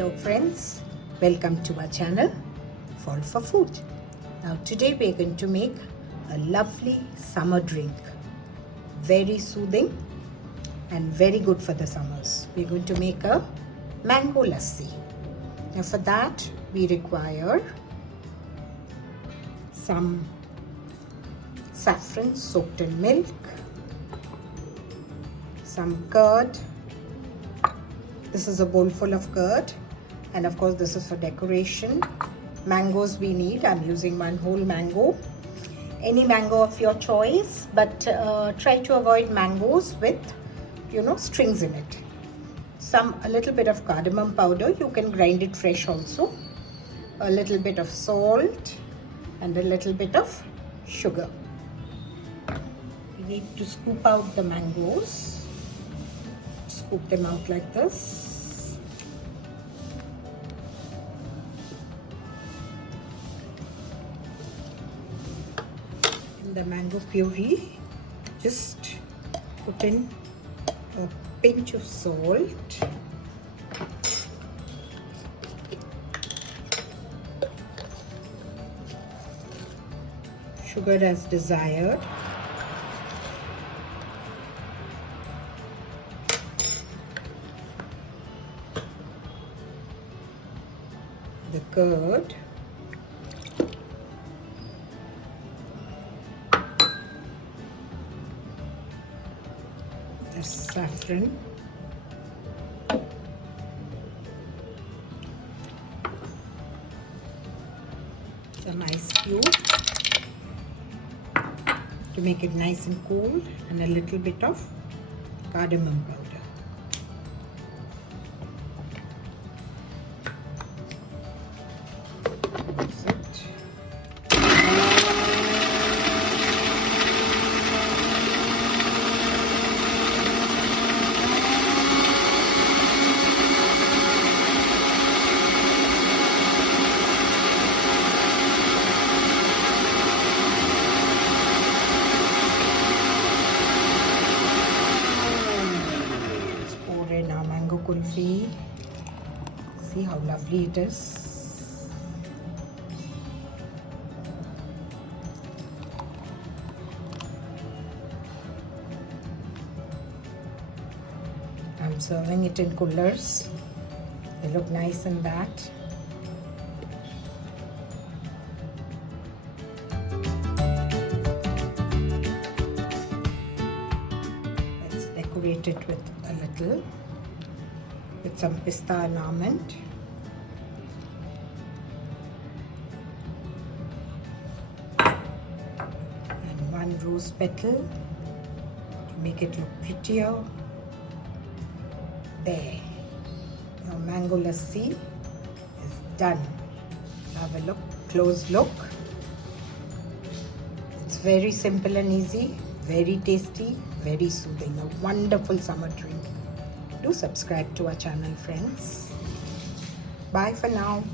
Hello friends, welcome to our channel Fall for Food. Now today we're going to make a lovely summer drink. Very soothing and very good for the summers. We're going to make a mango lassi. Now for that we require some saffron soaked in milk, some curd. This is a bowl full of curd, and of course this is for decoration. Mangoes we need. I'm using one whole mango. Any mango of your choice, but try to avoid mangoes with strings in it. A little bit of cardamom powder. You can grind it fresh also. A little bit of salt and a little bit of sugar. We need to scoop out the mangoes. Scoop them out like this. In the mango puree, just put in a pinch of salt, sugar as desired, the curd, the saffron, some ice cube to make it nice and cool, and a little bit of cardamom powder. That's it. Our mango kulfi. See how lovely it is. I'm serving it in coolers. They look nice in that. Let's decorate it with a little, with some pista and almond. And one rose petal to make it look prettier. There. Now mango lassi is done. Have a look, close look. It's very simple and easy, very tasty, very soothing. A wonderful summer drink. Do subscribe to our channel, friends. Bye for now.